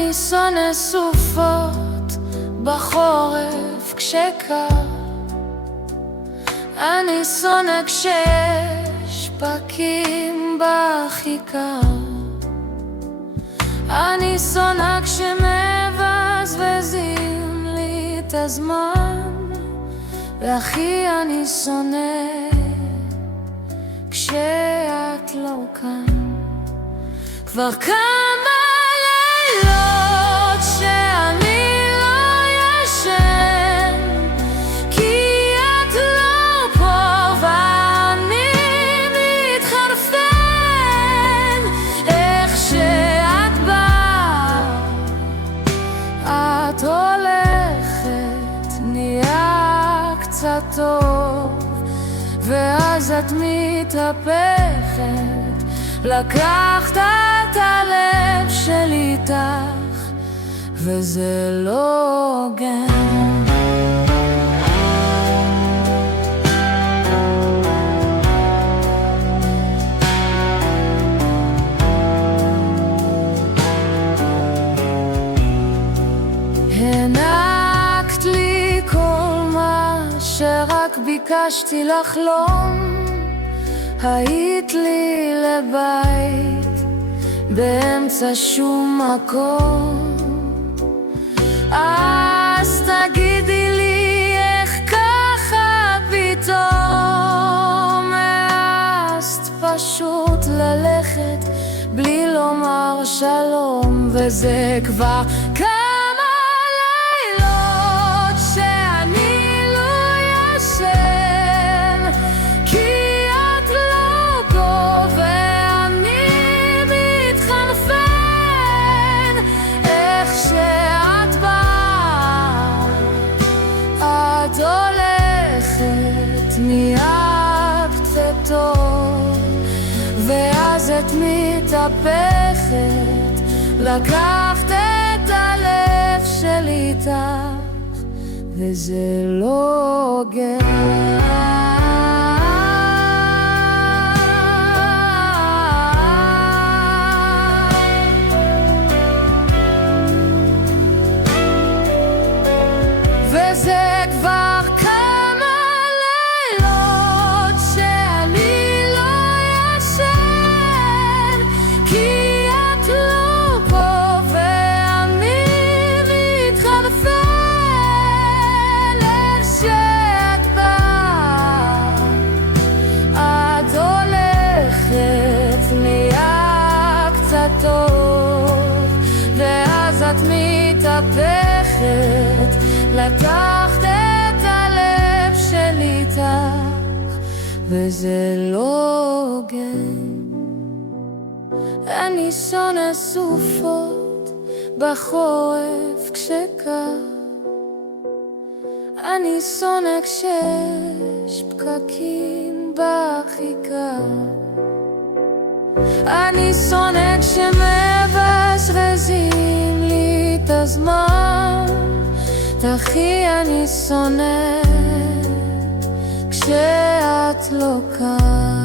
אני שונא סופות בחורף כשקר, אני שונא כשיש פקקים בכיכר, אני שונא כשמבזבזים לי את הזמן, והכי אני שונא כשאת לא כאן. כבר כמה לילות שאני לא ישן, כי את לא פה ואני מתחרפן. איך שאת באה, את הולכת, נהיה קצת טוב, ואז את מתהפכת, לקחת את הלב שלי איתך, וזה לא הוגן. הענקת לי כל מה שרק ביקשתי לחלום, היית לי לבית באמצע שום מקום. אז תגידי לי איך ככה פתאום העזת פשוט ללכת בלי לומר שלום, וזה כבר כמה לילות שאני לא ישן, כי את לא פה ואני מתחרפן. איך שאת באה, את הולכת, נהיה קצת טוב, ואז את מתהפכת, לקחת את הלב שלי איתך, וזה לא הוגן. וזה כבר כמה לילות שאני לא ישן, כי את לא פה ואני מתחרפן. איך שאת באה, את הולכת, נהיה קצת טוב, ואז את מתהפכת, לקחת את הלב שלי איתך, וזה לא הוגן. אני שונא סופות בחורף כשקר, אני שונא כשיש פקקים בכיכר, אני שונא כשמבזבזים לי את הזמן, הכי אני שונא כשאת לא כאן.